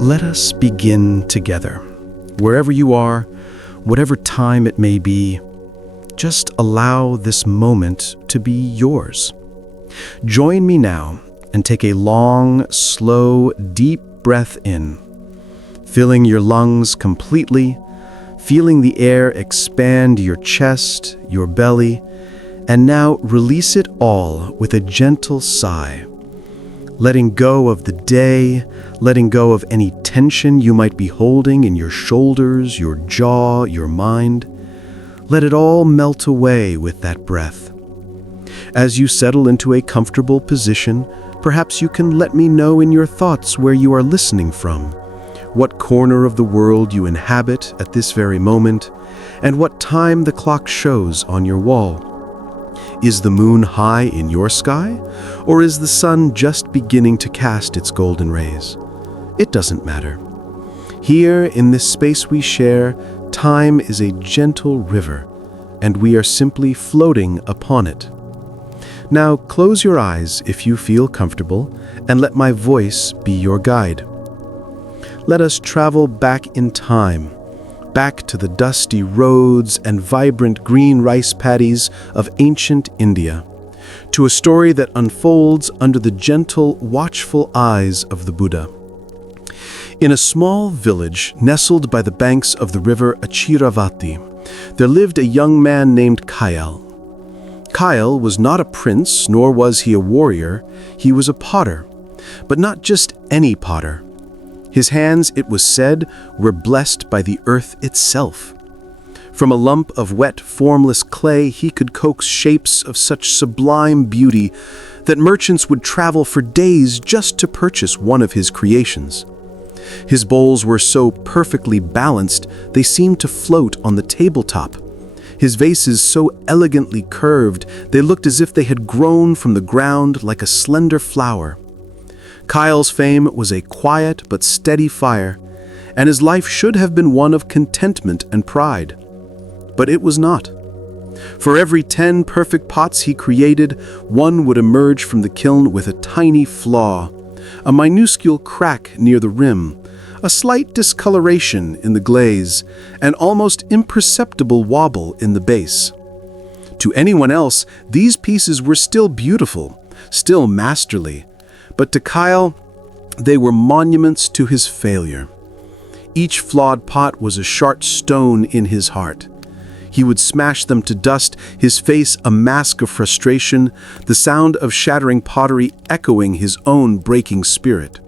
Let us begin together. Wherever you are, whatever time it may be, just allow this moment to be yours. Join me now and take a long, slow, deep breath in, filling your lungs completely, feeling the air expand your chest, your belly, and now release it all with a gentle sigh. Letting go of the day, letting go of any tension you might be holding in your shoulders, your jaw, your mind. Let it all melt away with that breath. As you settle into a comfortable position, perhaps you can let me know in your thoughts where you are listening from, what corner of the world you inhabit at this very moment, and what time the clock shows on your wall. Is the moon high in your sky, or is the sun just beginning to cast its golden rays? It doesn't matter. Here, in this space we share, time is a gentle river, and we are simply floating upon it. Now close your eyes if you feel comfortable, and let my voice be your guide. Let us travel back in time, back to the dusty roads and vibrant green rice paddies of ancient India, to a story that unfolds under the gentle, watchful eyes of the Buddha. In a small village nestled by the banks of the river Achiravati, there lived a young man named Kyle. Kyle was not a prince, nor was he a warrior. He was a potter, but not just any potter. His hands, it was said, were blessed by the earth itself. From a lump of wet, formless clay, he could coax shapes of such sublime beauty that merchants would travel for days just to purchase one of his creations. His bowls were so perfectly balanced, they seemed to float on the tabletop. His vases so elegantly curved, they looked as if they had grown from the ground like a slender flower. Kyle's fame was a quiet but steady fire, and his life should have been one of contentment and pride. But it was not. For every 10 perfect pots he created, one would emerge from the kiln with a tiny flaw, a minuscule crack near the rim, a slight discoloration in the glaze, an almost imperceptible wobble in the base. To anyone else, these pieces were still beautiful, still masterly, but to Kyle, they were monuments to his failure. Each flawed pot was a sharp stone in his heart. He would smash them to dust, his face a mask of frustration, the sound of shattering pottery echoing his own breaking spirit.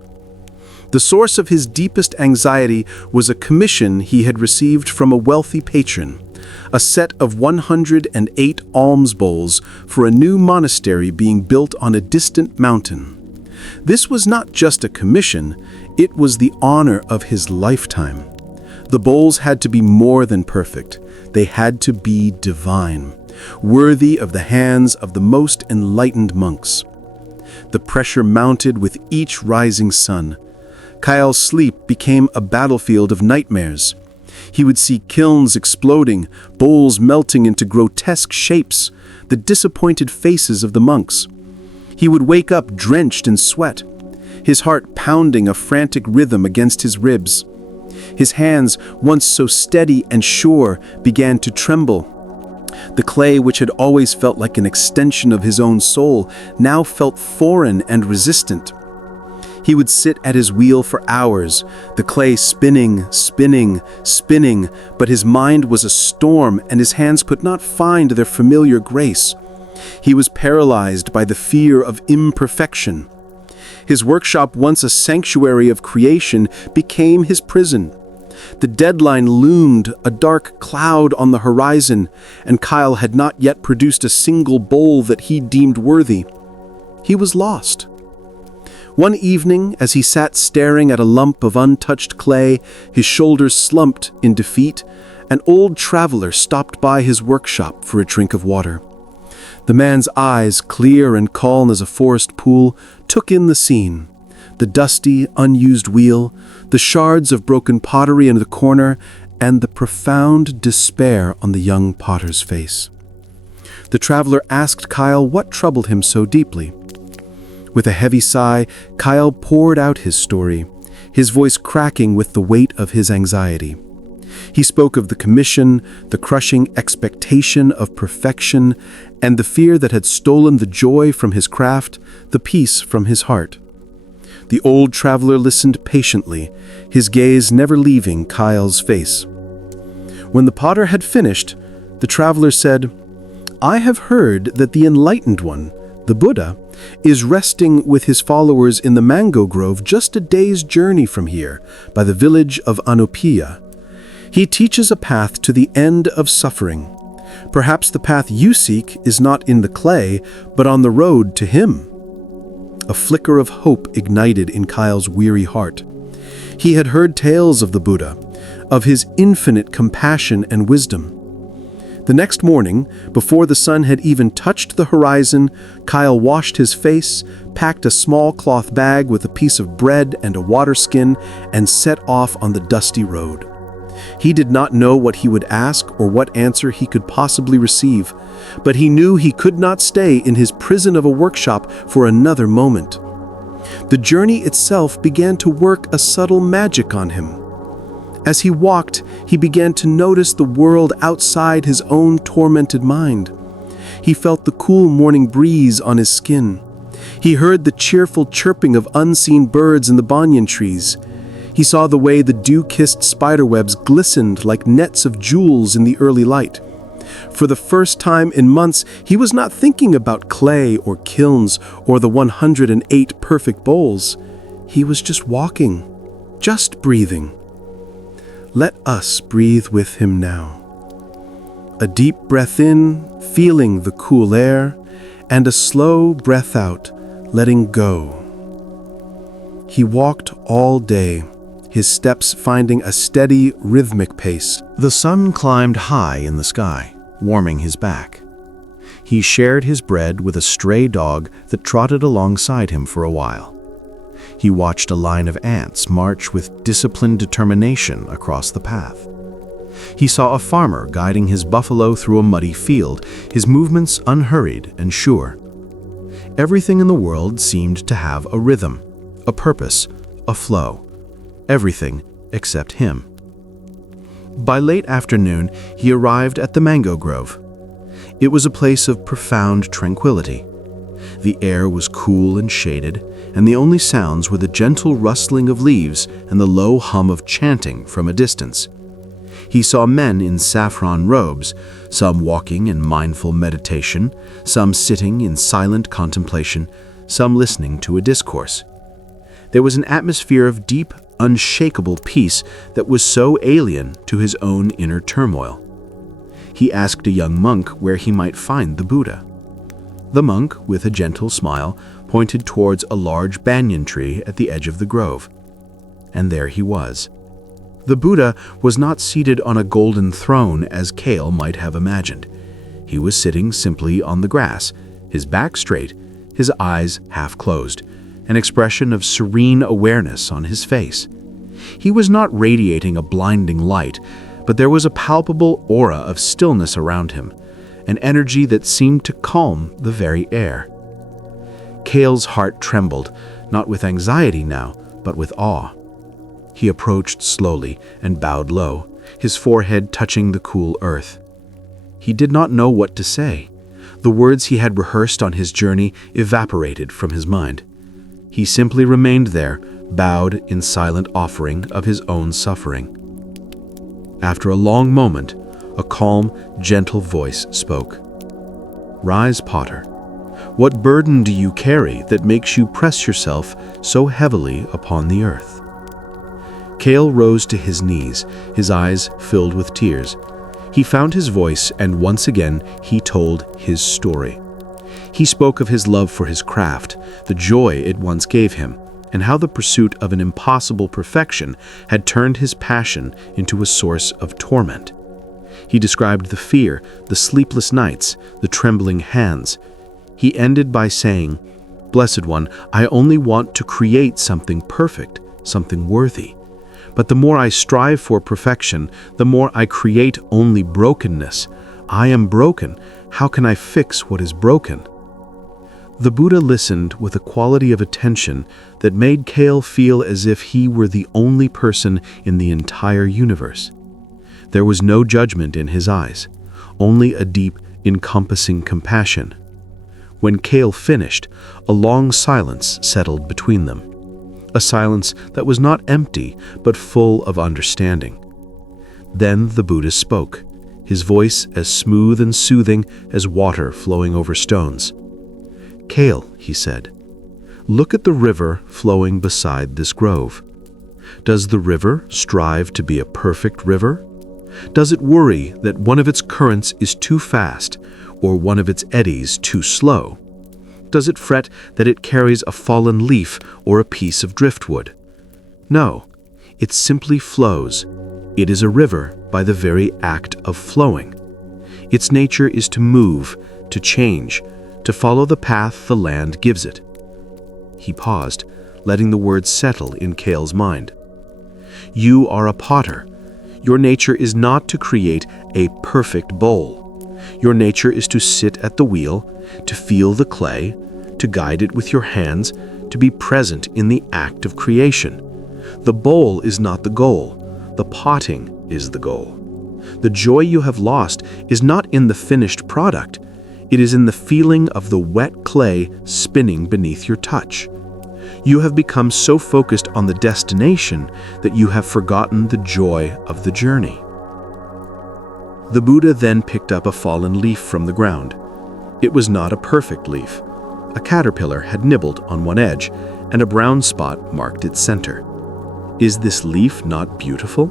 The source of his deepest anxiety was a commission he had received from a wealthy patron, a set of 108 alms bowls for a new monastery being built on a distant mountain. This was not just a commission, it was the honor of his lifetime. The bowls had to be more than perfect. They had to be divine, worthy of the hands of the most enlightened monks. The pressure mounted with each rising sun. Kyle's sleep became a battlefield of nightmares. He would see kilns exploding, bowls melting into grotesque shapes, the disappointed faces of the monks. He would wake up drenched in sweat, his heart pounding a frantic rhythm against his ribs. His hands, once so steady and sure, began to tremble. The clay, which had always felt like an extension of his own soul, now felt foreign and resistant. He would sit at his wheel for hours, the clay spinning, spinning, spinning, but his mind was a storm and his hands could not find their familiar grace. He was paralyzed by the fear of imperfection. His workshop, once a sanctuary of creation, became his prison. The deadline loomed, a dark cloud on the horizon, and Kyle had not yet produced a single bowl that he deemed worthy. He was lost. One evening, as he sat staring at a lump of untouched clay, his shoulders slumped in defeat, an old traveler stopped by his workshop for a drink of water. The man's eyes, clear and calm as a forest pool, took in the scene. The dusty, unused wheel, the shards of broken pottery in the corner, and the profound despair on the young potter's face. The traveler asked Kyle what troubled him so deeply. With a heavy sigh, Kyle poured out his story. his voice cracking with the weight of his anxiety. He spoke of the commission, the crushing expectation of perfection, and the fear that had stolen the joy from his craft, the peace from his heart. The old traveler listened patiently, his gaze never leaving Kyle's face. When the potter had finished, the traveler said, "I have heard that the Enlightened One, the Buddha, is resting with his followers in the mango grove just a day's journey from here, by the village of Anupiya. He teaches a path to the end of suffering. Perhaps the path you seek is not in the clay, but on the road to him." A flicker of hope ignited in Kyle's weary heart. He had heard tales of the Buddha, of his infinite compassion and wisdom. The next morning, before the sun had even touched the horizon, Kyle washed his face, packed a small cloth bag with a piece of bread and a water skin, and set off on the dusty road. He did not know what he would ask or what answer he could possibly receive, but he knew he could not stay in his prison of a workshop for another moment. The journey itself began to work a subtle magic on him. As he walked, he began to notice the world outside his own tormented mind. He felt the cool morning breeze on his skin. He heard the cheerful chirping of unseen birds in the banyan trees. He saw the way the dew-kissed spiderwebs glistened like nets of jewels in the early light. For the first time in months, he was not thinking about clay or kilns or the 108 perfect bowls. He was just walking, just breathing. Let us breathe with him now. A deep breath in, feeling the cool air, and a slow breath out, letting go. He walked all day, his steps finding a steady, rhythmic pace. The sun climbed high in the sky, warming his back. He shared his bread with a stray dog that trotted alongside him for a while. He watched a line of ants march with disciplined determination across the path. He saw a farmer guiding his buffalo through a muddy field, his movements unhurried and sure. Everything in the world seemed to have a rhythm, a purpose, a flow. Everything except him. By late afternoon, he arrived at the mango grove. It was a place of profound tranquility. The air was cool and shaded, and the only sounds were the gentle rustling of leaves and the low hum of chanting from a distance. He saw men in saffron robes, some walking in mindful meditation, some sitting in silent contemplation, some listening to a discourse. There was an atmosphere of deep, unshakable peace that was so alien to his own inner turmoil. He asked a young monk where he might find the Buddha. The monk, with a gentle smile, pointed towards a large banyan tree at the edge of the grove. And there he was. The Buddha was not seated on a golden throne as Kale might have imagined. He was sitting simply on the grass, his back straight, his eyes half closed, an expression of serene awareness on his face. He was not radiating a blinding light, but there was a palpable aura of stillness around him, an energy that seemed to calm the very air. Kale's heart trembled, not with anxiety now, but with awe. He approached slowly and bowed low, his forehead touching the cool earth. He did not know what to say. The words he had rehearsed on his journey evaporated from his mind. He simply remained there, bowed in silent offering of his own suffering. After a long moment, a calm, gentle voice spoke. "Rise, Potter. What burden do you carry that makes you press yourself so heavily upon the earth?" Kale rose to his knees, his eyes filled with tears. He found his voice, and once again he told his story. He spoke of his love for his craft, the joy it once gave him, and how the pursuit of an impossible perfection had turned his passion into a source of torment. He described the fear, the sleepless nights, the trembling hands. He ended by saying, "Blessed One, I only want to create something perfect, something worthy. But the more I strive for perfection, the more I create only brokenness. I am broken. How can I fix what is broken?" The Buddha listened with a quality of attention that made Kale feel as if he were the only person in the entire universe. There was no judgment in his eyes, only a deep, encompassing compassion. When Kale finished, a long silence settled between them. A silence that was not empty, but full of understanding. Then the Buddha spoke, his voice as smooth and soothing as water flowing over stones. "Kale," he said, "look at the river flowing beside this grove. Does the river strive to be a perfect river? Does it worry that one of its currents is too fast or one of its eddies too slow? Does it fret that it carries a fallen leaf or a piece of driftwood? No, it simply flows. It is a river by the very act of flowing. Its nature is to move, to change, to follow the path the land gives it." He paused, letting the words settle in Kale's mind. "You are a potter. Your nature is not to create a perfect bowl. Your nature is to sit at the wheel, to feel the clay, to guide it with your hands, to be present in the act of creation. The bowl is not the goal. The potting is the goal. The joy you have lost is not in the finished product. It is in the feeling of the wet clay spinning beneath your touch. You have become so focused on the destination that you have forgotten the joy of the journey." The Buddha then picked up a fallen leaf from the ground. It was not a perfect leaf. A caterpillar had nibbled on one edge, and a brown spot marked its center. Is this leaf not beautiful?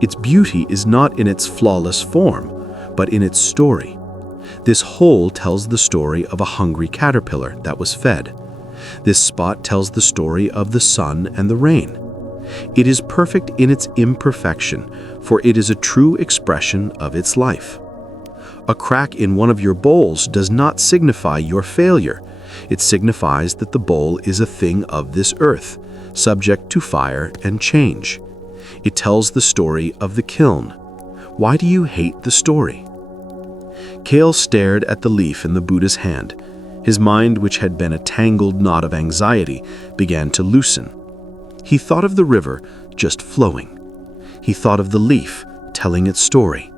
Its beauty is not in its flawless form, but in its story. This hole tells the story of a hungry caterpillar that was fed. This spot tells the story of the sun and the rain. It is perfect in its imperfection, for it is a true expression of its life. A crack in one of your bowls does not signify your failure. It signifies that the bowl is a thing of this earth, subject to fire and change. It tells the story of the kiln. Why do you hate the story? Kale stared at the leaf in the Buddha's hand. His mind, which had been a tangled knot of anxiety, began to loosen. He thought of the river just flowing. He thought of the leaf telling its story.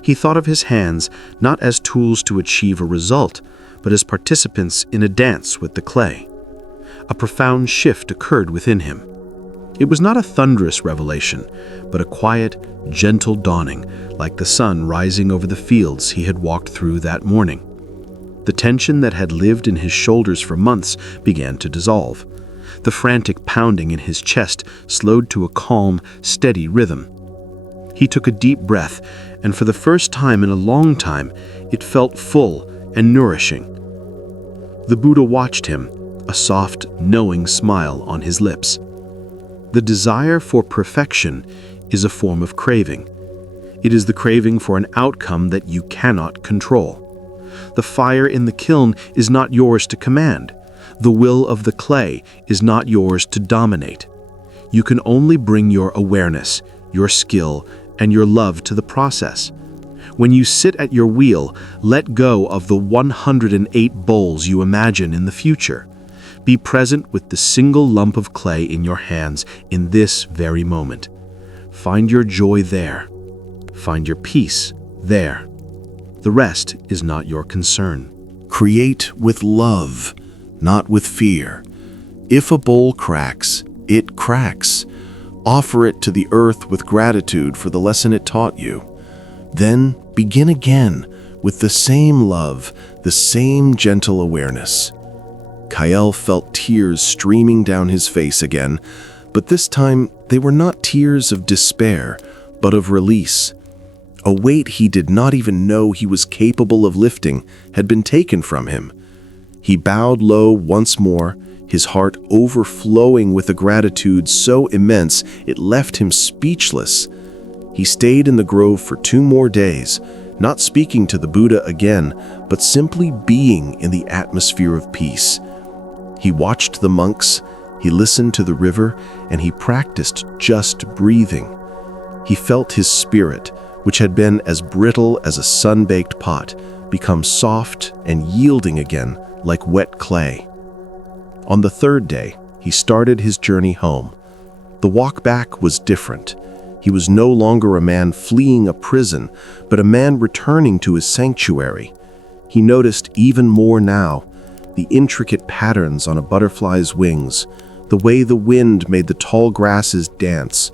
He thought of his hands not as tools to achieve a result, but as participants in a dance with the clay. A profound shift occurred within him. It was not a thunderous revelation, but a quiet, gentle dawning, like the sun rising over the fields he had walked through that morning. The tension that had lived in his shoulders for months began to dissolve. The frantic pounding in his chest slowed to a calm, steady rhythm. He took a deep breath, and for the first time in a long time, it felt full and nourishing. The Buddha watched him, a soft, knowing smile on his lips. The desire for perfection is a form of craving. It is the craving for an outcome that you cannot control. The fire in the kiln is not yours to command. The will of the clay is not yours to dominate. You can only bring your awareness, your skill, and your love to the process. When you sit at your wheel, let go of the 108 bowls you imagine in the future. Be present with the single lump of clay in your hands in this very moment. Find your joy there. Find your peace there. The rest is not your concern. Create with love, not with fear. If a bowl cracks, it cracks. Offer it to the earth with gratitude for the lesson it taught you. Then begin again with the same love, the same gentle awareness. Kyle felt tears streaming down his face again, but this time they were not tears of despair, but of release. A weight he did not even know he was capable of lifting had been taken from him. He bowed low once more, his heart overflowing with a gratitude so immense it left him speechless. He stayed in the grove for 2 more days, not speaking to the Buddha again, but simply being in the atmosphere of peace. He watched the monks, he listened to the river, and he practiced just breathing. He felt his spirit, which had been as brittle as a sun-baked pot, become soft and yielding again, like wet clay. On the third day, he started his journey home. The walk back was different. He was no longer a man fleeing a prison, but a man returning to his sanctuary. He noticed even more now, the intricate patterns on a butterfly's wings, the way the wind made the tall grasses dance,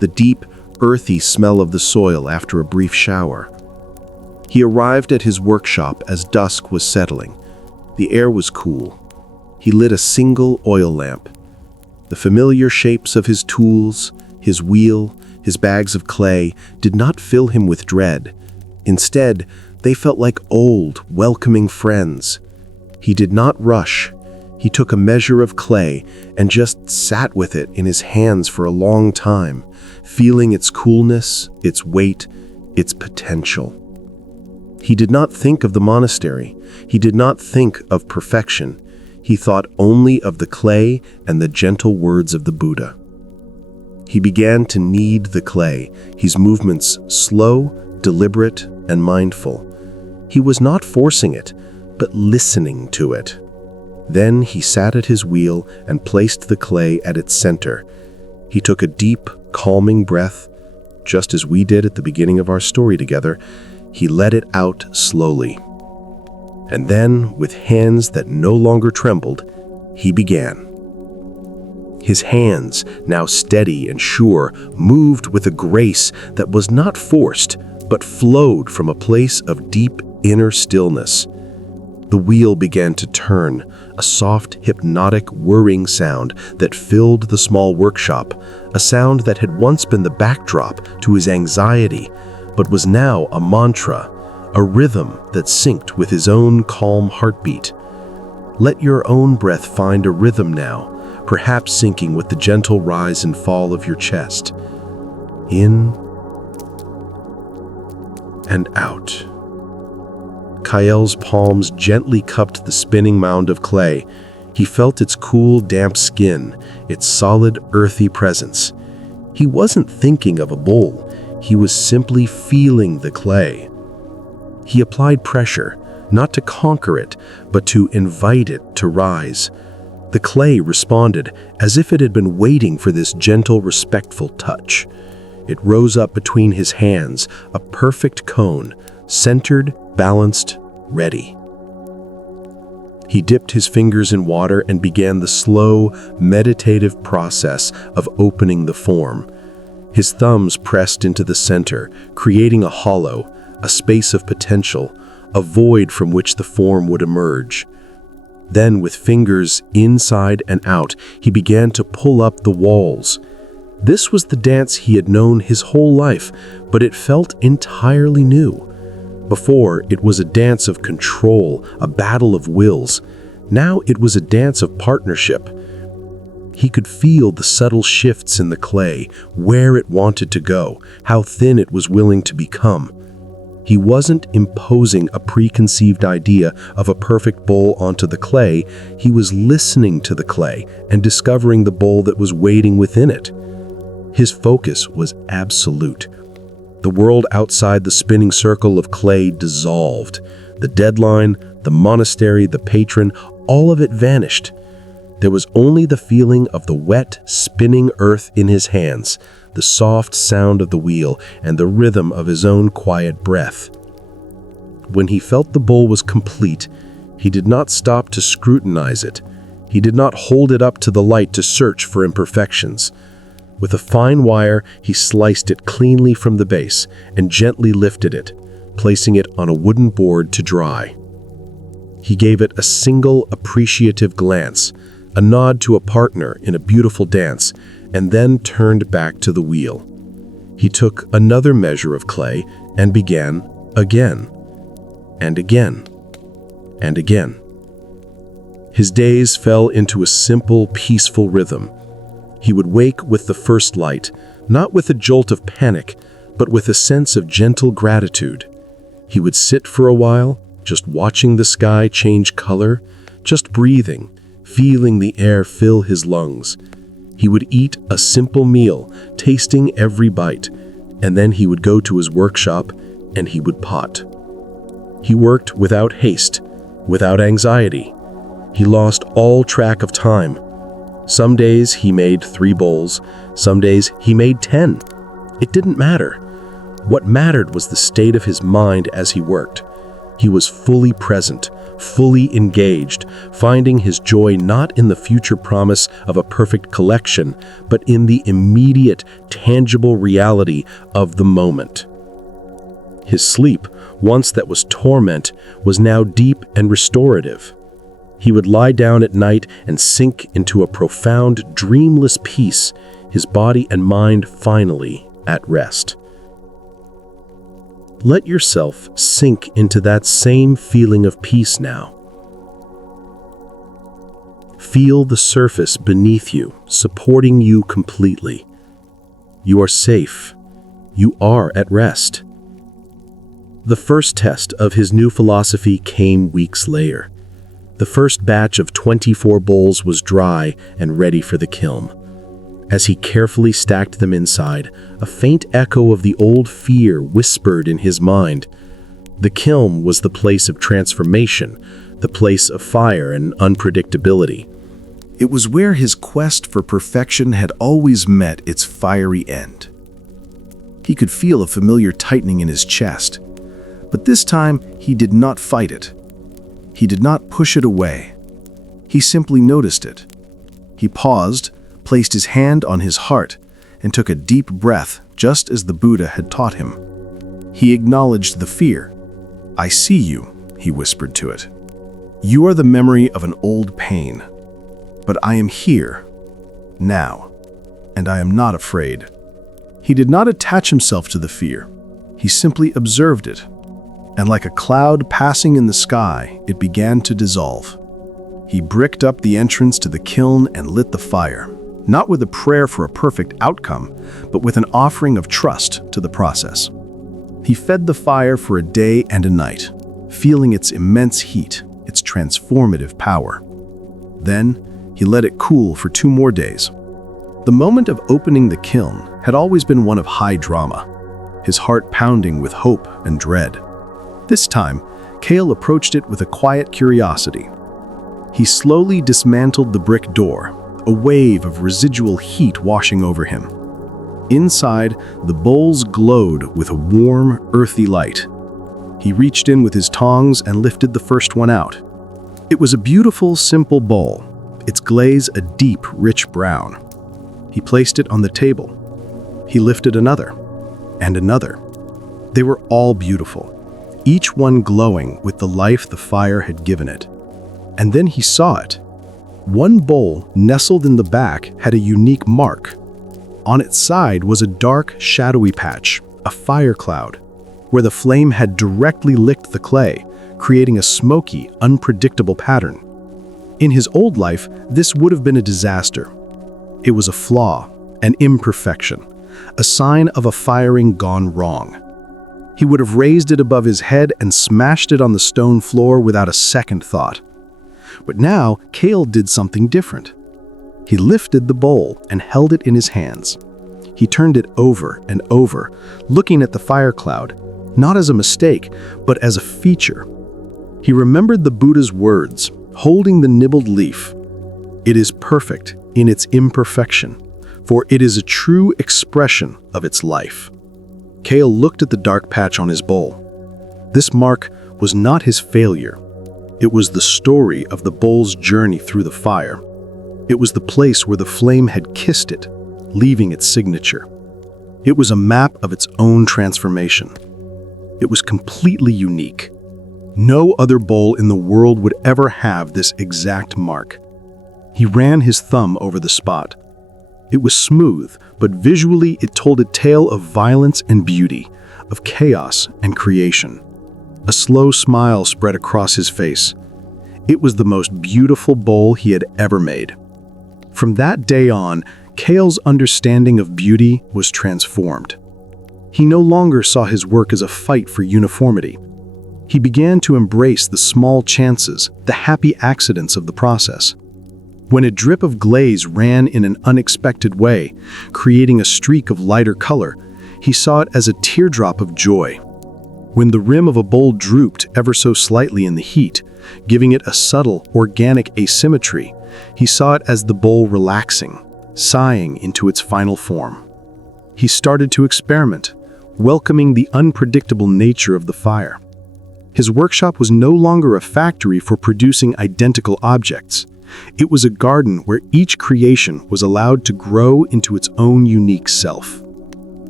the deep, earthy smell of the soil after a brief shower. He arrived at his workshop as dusk was settling. The air was cool. He lit a single oil lamp. The familiar shapes of his tools, his wheel, his bags of clay did not fill him with dread. Instead, they felt like old, welcoming friends. He did not rush. He took a measure of clay and just sat with it in his hands for a long time, feeling its coolness, its weight, its potential. He did not think of the monastery. He did not think of perfection. He thought only of the clay and the gentle words of the Buddha. He began to knead the clay, his movements slow, deliberate, and mindful. He was not forcing it, but listening to it. Then he sat at his wheel and placed the clay at its center. He took a deep, calming breath, just as we did at the beginning of our story together. He let it out slowly. And then, with hands that no longer trembled, he began. His hands, now steady and sure, moved with a grace that was not forced, but flowed from a place of deep inner stillness. The wheel began to turn, a soft, hypnotic, whirring sound that filled the small workshop, a sound that had once been the backdrop to his anxiety, but was now a mantra, a rhythm that synced with his own calm heartbeat. Let your own breath find a rhythm now, perhaps syncing with the gentle rise and fall of your chest. In and out. Kael's palms gently cupped the spinning mound of clay. He felt its cool, damp skin, its solid, earthy presence. He wasn't thinking of a bowl. He was simply feeling the clay. He applied pressure, not to conquer it, but to invite it to rise. The clay responded as if it had been waiting for this gentle, respectful touch. It rose up between his hands, a perfect cone, centered, balanced, ready. He dipped his fingers in water and began the slow, meditative process of opening the form. His thumbs pressed into the center, creating a hollow, a space of potential, a void from which the form would emerge. Then, with fingers inside and out, he began to pull up the walls. This was the dance he had known his whole life, but it felt entirely new. Before, it was a dance of control, a battle of wills. Now it was a dance of partnership. He could feel the subtle shifts in the clay, where it wanted to go, how thin it was willing to become. He wasn't imposing a preconceived idea of a perfect bowl onto the clay. He was listening to the clay and discovering the bowl that was waiting within it. His focus was absolute. The world outside the spinning circle of clay dissolved. The deadline, the monastery, the patron, all of it vanished. There was only the feeling of the wet, spinning earth in his hands, the soft sound of the wheel, and the rhythm of his own quiet breath. When he felt the bowl was complete, he did not stop to scrutinize it. He did not hold it up to the light to search for imperfections. With a fine wire, he sliced it cleanly from the base and gently lifted it, placing it on a wooden board to dry. He gave it a single appreciative glance, a nod to a partner in a beautiful dance, and then turned back to the wheel. He took another measure of clay and began again, and again, and again. His days fell into a simple, peaceful rhythm. He would wake with the first light, not with a jolt of panic, but with a sense of gentle gratitude. He would sit for a while, just watching the sky change color, just breathing, feeling the air fill his lungs. He would eat a simple meal, tasting every bite, and then he would go to his workshop and he would pot. He worked without haste, without anxiety. He lost all track of time. Some days he made 3 bowls, some days he made 10. It didn't matter. What mattered was the state of his mind as he worked. He was fully present, fully engaged, finding his joy not in the future promise of a perfect collection, but in the immediate, tangible reality of the moment. His sleep, once that was torment, was now deep and restorative. He would lie down at night and sink into a profound, dreamless peace, his body and mind finally at rest. Let yourself sink into that same feeling of peace now. Feel the surface beneath you, supporting you completely. You are safe. You are at rest. The first test of his new philosophy came weeks later. The first batch of 24 bowls was dry and ready for the kiln. As he carefully stacked them inside, a faint echo of the old fear whispered in his mind. The kiln was the place of transformation, the place of fire and unpredictability. It was where his quest for perfection had always met its fiery end. He could feel a familiar tightening in his chest, but this time he did not fight it. He did not push it away. He simply noticed it. He paused, placed his hand on his heart, and took a deep breath just as the Buddha had taught him. He acknowledged the fear. "I see you," he whispered to it. "You are the memory of an old pain. But I am here, now, and I am not afraid." He did not attach himself to the fear. He simply observed it. And like a cloud passing in the sky, it began to dissolve. He bricked up the entrance to the kiln and lit the fire, not with a prayer for a perfect outcome, but with an offering of trust to the process. He fed the fire for a day and a night, feeling its immense heat, its transformative power. Then, he let it cool for 2 more days. The moment of opening the kiln had always been one of high drama, his heart pounding with hope and dread. This time, Kale approached it with a quiet curiosity. He slowly dismantled the brick door, a wave of residual heat washing over him. Inside, the bowls glowed with a warm, earthy light. He reached in with his tongs and lifted the first one out. It was a beautiful, simple bowl, its glaze a deep, rich brown. He placed it on the table. He lifted another, and another. They were all beautiful, each one glowing with the life the fire had given it. And then he saw it. One bowl, nestled in the back, had a unique mark. On its side was a dark, shadowy patch, a fire cloud, where the flame had directly licked the clay, creating a smoky, unpredictable pattern. In his old life, this would have been a disaster. It was a flaw, an imperfection, a sign of a firing gone wrong. He would have raised it above his head and smashed it on the stone floor without a second thought. But now, Kale did something different. He lifted the bowl and held it in his hands. He turned it over and over, looking at the fire cloud, not as a mistake, but as a feature. He remembered the Buddha's words, holding the nibbled leaf. "It is perfect in its imperfection, for it is a true expression of its life." Kale looked at the dark patch on his bowl. This mark was not his failure. It was the story of the bowl's journey through the fire. It was the place where the flame had kissed it, leaving its signature. It was a map of its own transformation. It was completely unique. No other bowl in the world would ever have this exact mark. He ran his thumb over the spot. It was smooth, but visually it told a tale of violence and beauty, of chaos and creation. A slow smile spread across his face. It was the most beautiful bowl he had ever made. From that day on, Kale's understanding of beauty was transformed. He no longer saw his work as a fight for uniformity. He began to embrace the small chances, the happy accidents of the process. When a drip of glaze ran in an unexpected way, creating a streak of lighter color, he saw it as a teardrop of joy. When the rim of a bowl drooped ever so slightly in the heat, giving it a subtle, organic asymmetry. He saw it as the bowl relaxing, sighing into its final form. He started to experiment, welcoming the unpredictable nature of the fire. His workshop was no longer a factory for producing identical objects. It was a garden where each creation was allowed to grow into its own unique self.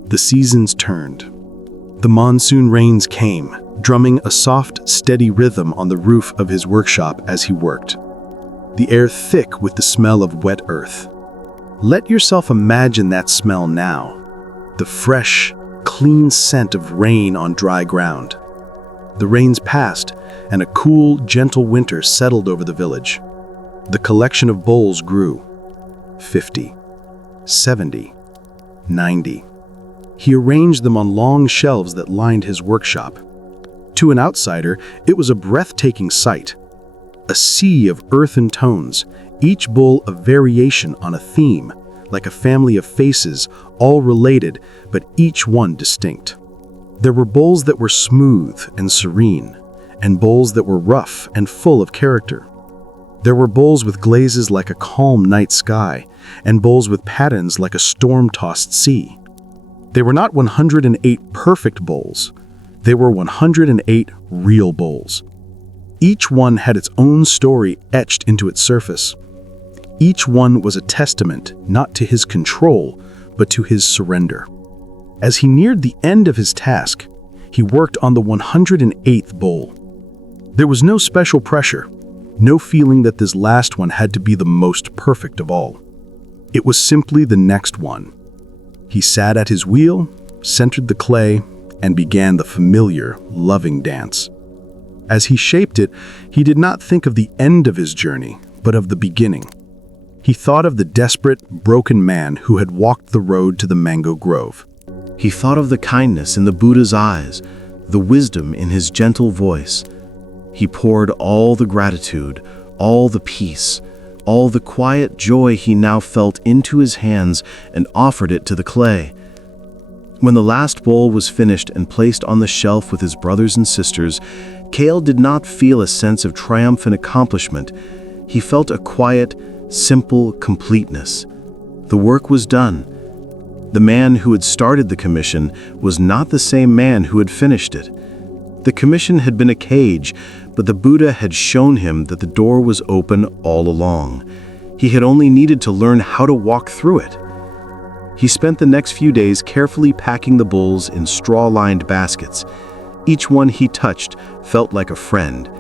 The seasons turned. The monsoon rains came, drumming a soft, steady rhythm on the roof of his workshop as he worked. The air thick with the smell of wet earth. Let yourself imagine that smell now. The fresh, clean scent of rain on dry ground. The rains passed, and a cool, gentle winter settled over the village. The collection of bowls grew. 50, 70, 90. He arranged them on long shelves that lined his workshop. To an outsider, it was a breathtaking sight. A sea of earthen tones, each bowl a variation on a theme, like a family of faces, all related, but each one distinct. There were bowls that were smooth and serene, and bowls that were rough and full of character. There were bowls with glazes like a calm night sky, and bowls with patterns like a storm-tossed sea. They were not 108 perfect bowls. They were 108 real bowls. Each one had its own story etched into its surface. Each one was a testament not to his control, but to his surrender. As he neared the end of his task, he worked on the 108th bowl. There was no special pressure, no feeling that this last one had to be the most perfect of all. It was simply the next one. He sat at his wheel, centered the clay, and began the familiar, loving dance. As he shaped it, he did not think of the end of his journey, but of the beginning. He thought of the desperate, broken man who had walked the road to the mango grove. He thought of the kindness in the Buddha's eyes, the wisdom in his gentle voice. He poured all the gratitude, all the peace, all the quiet joy he now felt into his hands and offered it to the clay. When the last bowl was finished and placed on the shelf with his brothers and sisters, Kale did not feel a sense of triumphant accomplishment. He felt a quiet, simple completeness. The work was done. The man who had started the commission was not the same man who had finished it. The commission had been a cage, but the Buddha had shown him that the door was open all along. He had only needed to learn how to walk through it. He spent the next few days carefully packing the bowls in straw-lined baskets. Each one he touched felt like a friend.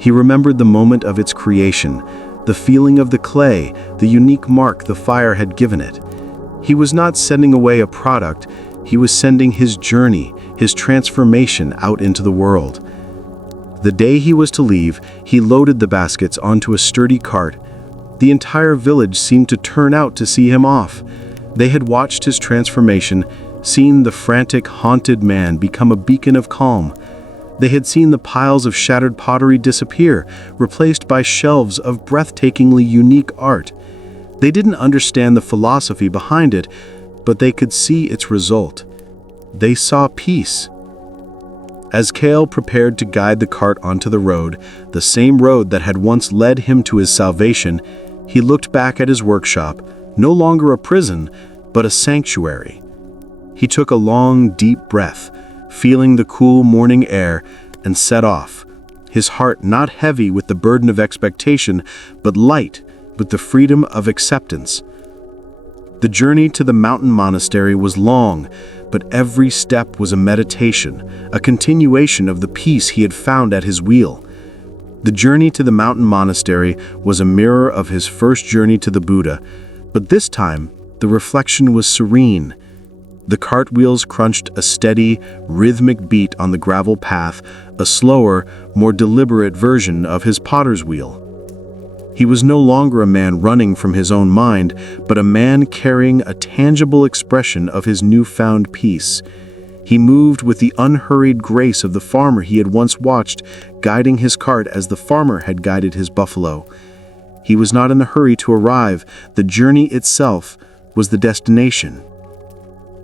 He remembered the moment of its creation, the feeling of the clay, the unique mark the fire had given it. He was not sending away a product, he was sending his journey, his transformation out into the world. The day he was to leave, he loaded the baskets onto a sturdy cart. The entire village seemed to turn out to see him off. They had watched his transformation, seen the frantic, haunted man become a beacon of calm. They had seen the piles of shattered pottery disappear, replaced by shelves of breathtakingly unique art. They didn't understand the philosophy behind it, but they could see its result. They saw peace. As Kale prepared to guide the cart onto the road, the same road that had once led him to his salvation, he looked back at his workshop, no longer a prison, but a sanctuary. He took a long, deep breath, feeling the cool morning air, and set off, his heart not heavy with the burden of expectation, but light with the freedom of acceptance. The journey to the mountain monastery was long, but every step was a meditation, a continuation of the peace he had found at his wheel. The journey to the mountain monastery was a mirror of his first journey to the Buddha, but this time the reflection was serene. The cartwheels crunched a steady, rhythmic beat on the gravel path, a slower, more deliberate version of his potter's wheel. He was no longer a man running from his own mind, but a man carrying a tangible expression of his newfound peace. He moved with the unhurried grace of the farmer he had once watched, guiding his cart as the farmer had guided his buffalo. He was not in a hurry to arrive. The journey itself was the destination.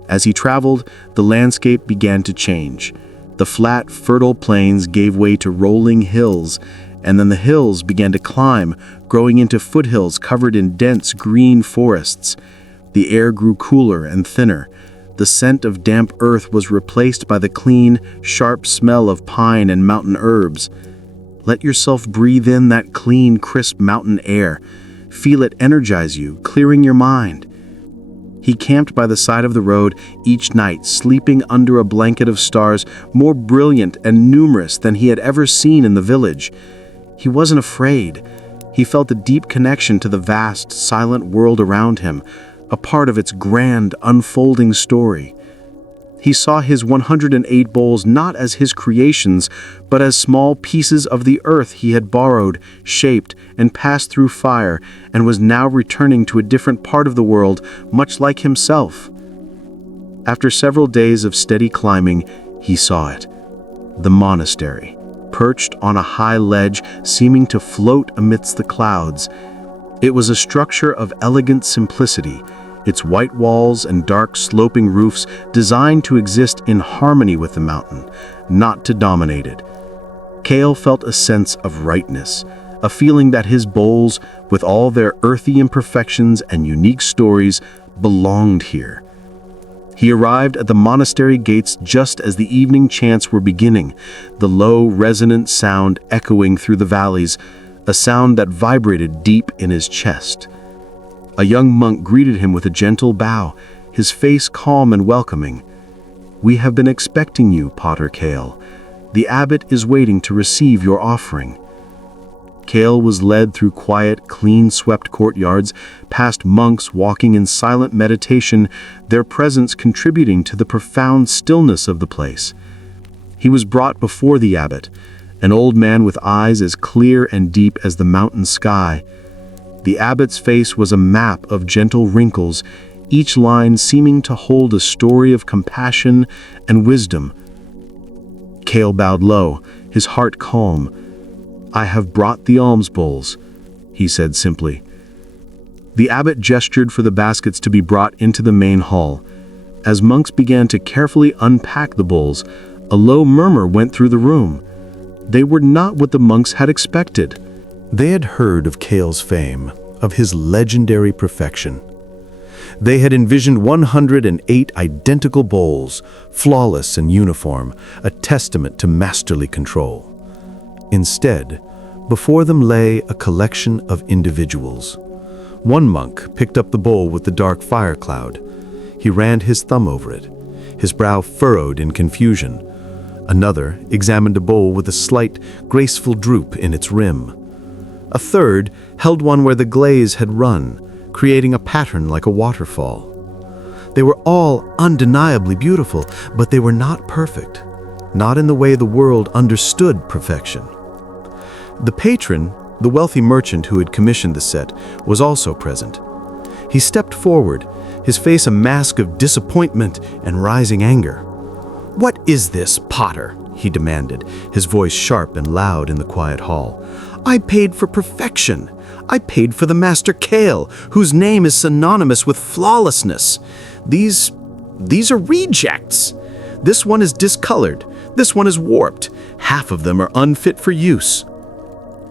As he traveled, the landscape began to change. The flat, fertile plains gave way to rolling hills, and then the hills began to climb, growing into foothills covered in dense green forests. The air grew cooler and thinner. The scent of damp earth was replaced by the clean, sharp smell of pine and mountain herbs. Let yourself breathe in that clean, crisp mountain air. Feel it energize you, clearing your mind. He camped by the side of the road each night, sleeping under a blanket of stars more brilliant and numerous than he had ever seen in the village. He wasn't afraid. He felt a deep connection to the vast, silent world around him, a part of its grand, unfolding story. He saw his 108 bowls not as his creations, but as small pieces of the earth he had borrowed, shaped, and passed through fire, and was now returning to a different part of the world, much like himself. After several days of steady climbing, he saw it. The monastery, perched on a high ledge, seeming to float amidst the clouds. It was a structure of elegant simplicity, its white walls and dark sloping roofs designed to exist in harmony with the mountain, not to dominate it. Kale felt a sense of rightness, a feeling that his bowls, with all their earthy imperfections and unique stories, belonged here. He arrived at the monastery gates just as the evening chants were beginning, the low, resonant sound echoing through the valleys, a sound that vibrated deep in his chest. A young monk greeted him with a gentle bow, his face calm and welcoming. "We have been expecting you, Potter Kale. The abbot is waiting to receive your offering." Kale was led through quiet, clean-swept courtyards, past monks walking in silent meditation, their presence contributing to the profound stillness of the place. He was brought before the abbot, an old man with eyes as clear and deep as the mountain sky. The abbot's face was a map of gentle wrinkles, each line seeming to hold a story of compassion and wisdom. Kale bowed low, his heart calm. "I have brought the alms bowls," he said simply. The abbot gestured for the baskets to be brought into the main hall. As monks began to carefully unpack the bowls, a low murmur went through the room. They were not what the monks had expected. They had heard of Kale's fame, of his legendary perfection. They had envisioned 108 identical bowls, flawless and uniform, a testament to masterly control. Instead, before them lay a collection of individuals. One monk picked up the bowl with the dark fire cloud. He ran his thumb over it, his brow furrowed in confusion. Another examined a bowl with a slight, graceful droop in its rim. A third held one where the glaze had run, creating a pattern like a waterfall. They were all undeniably beautiful, but they were not perfect, not in the way the world understood perfection. The patron, the wealthy merchant who had commissioned the set, was also present. He stepped forward, his face a mask of disappointment and rising anger. "What is this, Potter?" he demanded, his voice sharp and loud in the quiet hall. "I paid for perfection. I paid for the Master Kale, whose name is synonymous with flawlessness. These are rejects. This one is discolored. This one is warped. Half of them are unfit for use."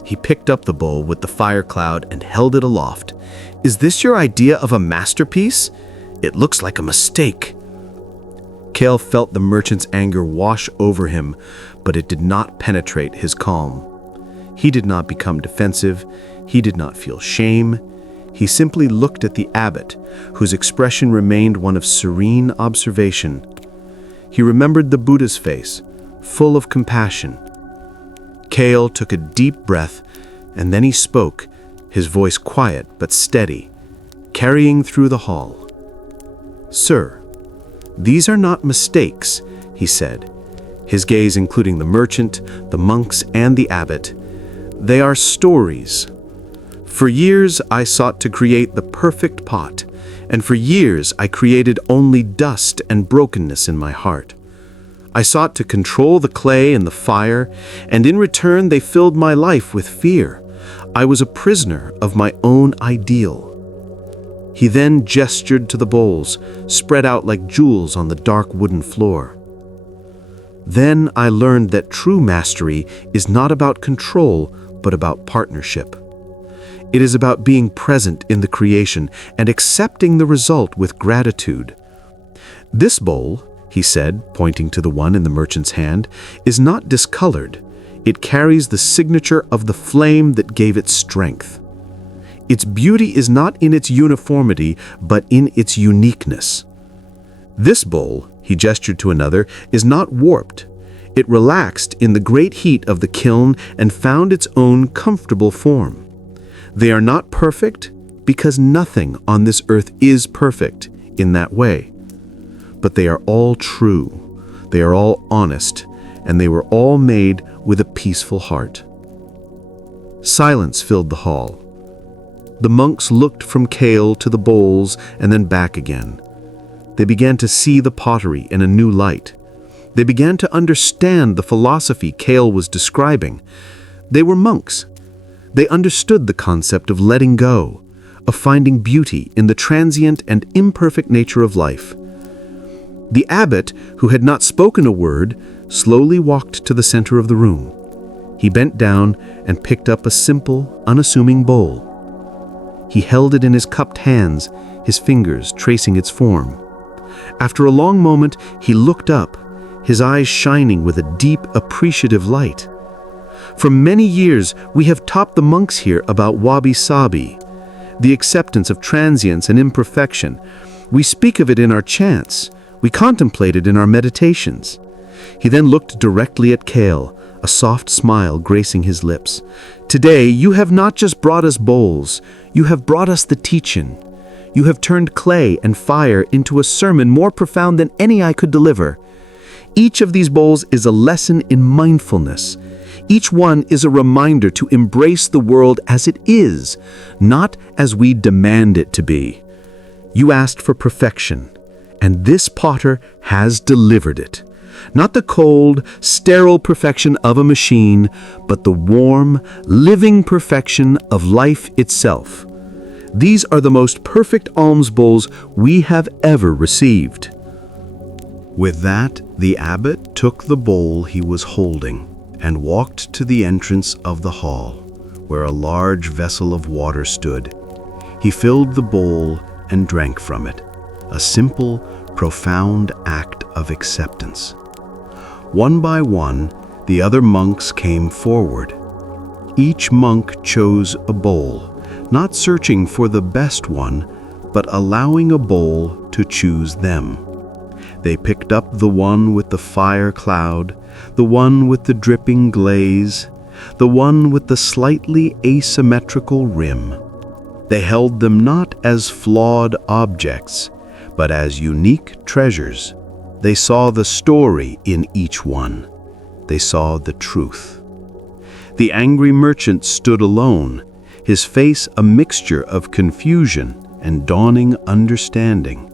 He picked up the bowl with the fire cloud and held it aloft. "Is this your idea of a masterpiece? It looks like a mistake." Kale felt the merchant's anger wash over him, but it did not penetrate his calm. He did not become defensive. He did not feel shame. He simply looked at the abbot, whose expression remained one of serene observation. He remembered the Buddha's face, full of compassion. Kale took a deep breath, and then he spoke, his voice quiet but steady, carrying through the hall. "Sir, these are not mistakes," he said, his gaze including the merchant, the monks, and the abbot. "They are stories. For years I sought to create the perfect pot, and for years I created only dust and brokenness in my heart. I sought to control the clay and the fire, and in return they filled my life with fear. I was a prisoner of my own ideal." He then gestured to the bowls, spread out like jewels on the dark wooden floor. "Then I learned that true mastery is not about control, but but about partnership. It is about being present in the creation and accepting the result with gratitude. This bowl, he said, pointing to the one in the merchant's hand, is not discolored. It carries the signature of the flame that gave it strength. Its beauty is not in its uniformity, but in its uniqueness. This bowl, he gestured to another, is not warped. It relaxed in the great heat of the kiln and found its own comfortable form. They are not perfect because nothing on this earth is perfect in that way. But they are all true, they are all honest, and they were all made with a peaceful heart. Silence filled the hall. The monks looked from Kale to the bowls and then back again. They began to see the pottery in a new light. They began to understand the philosophy Kale was describing. They were monks. They understood the concept of letting go, of finding beauty in the transient and imperfect nature of life. The abbot, who had not spoken a word, slowly walked to the center of the room. He bent down and picked up a simple, unassuming bowl. He held it in his cupped hands, his fingers tracing its form. After a long moment, he looked up, his eyes shining with a deep, appreciative light. For many years, we have taught the monks here about wabi-sabi, the acceptance of transience and imperfection. We speak of it in our chants. We contemplate it in our meditations. He then looked directly at Kale, a soft smile gracing his lips. Today, you have not just brought us bowls, you have brought us the teaching. You have turned clay and fire into a sermon more profound than any I could deliver. Each of these bowls is a lesson in mindfulness. Each one is a reminder to embrace the world as it is, not as we demand it to be. You asked for perfection, and this potter has delivered it. Not the cold, sterile perfection of a machine, but the warm, living perfection of life itself. These are the most perfect alms bowls we have ever received. With that, the abbot took the bowl he was holding and walked to the entrance of the hall, where a large vessel of water stood. He filled the bowl and drank from it, a simple, profound act of acceptance. One by one, the other monks came forward. Each monk chose a bowl, not searching for the best one, but allowing a bowl to choose them. They picked up the one with the fire cloud, the one with the dripping glaze, the one with the slightly asymmetrical rim. They held them not as flawed objects, but as unique treasures. They saw the story in each one. They saw the truth. The angry merchant stood alone, his face a mixture of confusion and dawning understanding.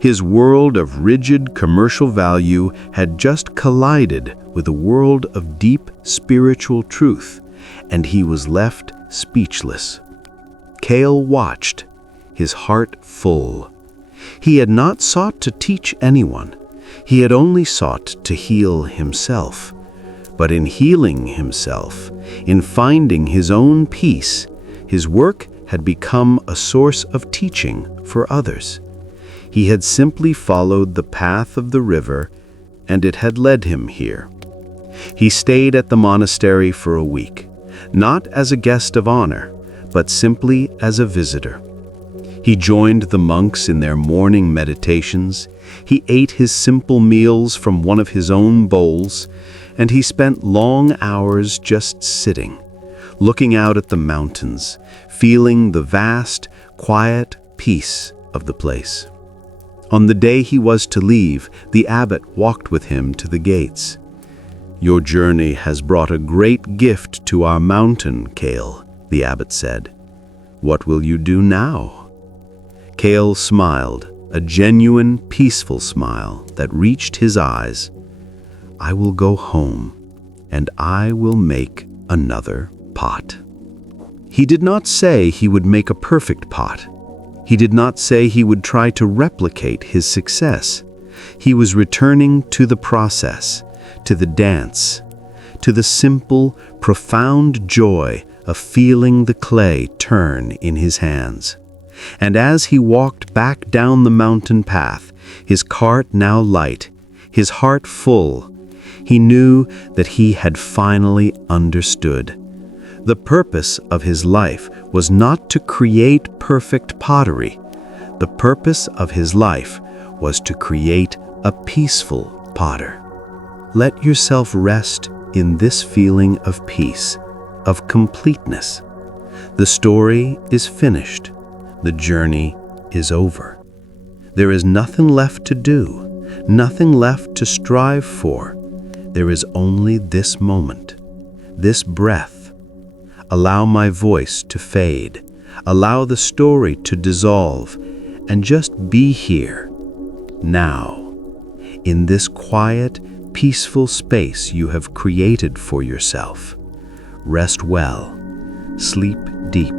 His world of rigid commercial value had just collided with a world of deep spiritual truth, and he was left speechless. Kale watched, his heart full. He had not sought to teach anyone. He had only sought to heal himself. But in healing himself, in finding his own peace, his work had become a source of teaching for others. He had simply followed the path of the river, and it had led him here. He stayed at the monastery for a week, not as a guest of honor, but simply as a visitor. He joined the monks in their morning meditations. He ate his simple meals from one of his own bowls, and he spent long hours just sitting, looking out at the mountains, feeling the vast, quiet peace of the place. On the day he was to leave, the abbot walked with him to the gates. "Your journey has brought a great gift to our mountain, Kale," the abbot said. "What will you do now?" Kale smiled, a genuine, peaceful smile that reached his eyes. "I will go home, and I will make another pot." He did not say he would make a perfect pot. He did not say he would try to replicate his success. He was returning to the process, to the dance, to the simple, profound joy of feeling the clay turn in his hands. And as he walked back down the mountain path, his cart now light, his heart full, he knew that he had finally understood. The purpose of his life was not to create perfect pottery. The purpose of his life was to create a peaceful potter. Let yourself rest in this feeling of peace, of completeness. The story is finished. The journey is over. There is nothing left to do, nothing left to strive for. There is only this moment, this breath. Allow my voice to fade. Allow the story to dissolve, and just be here, now, in this quiet, peaceful space you have created for yourself. Rest well. Sleep deep.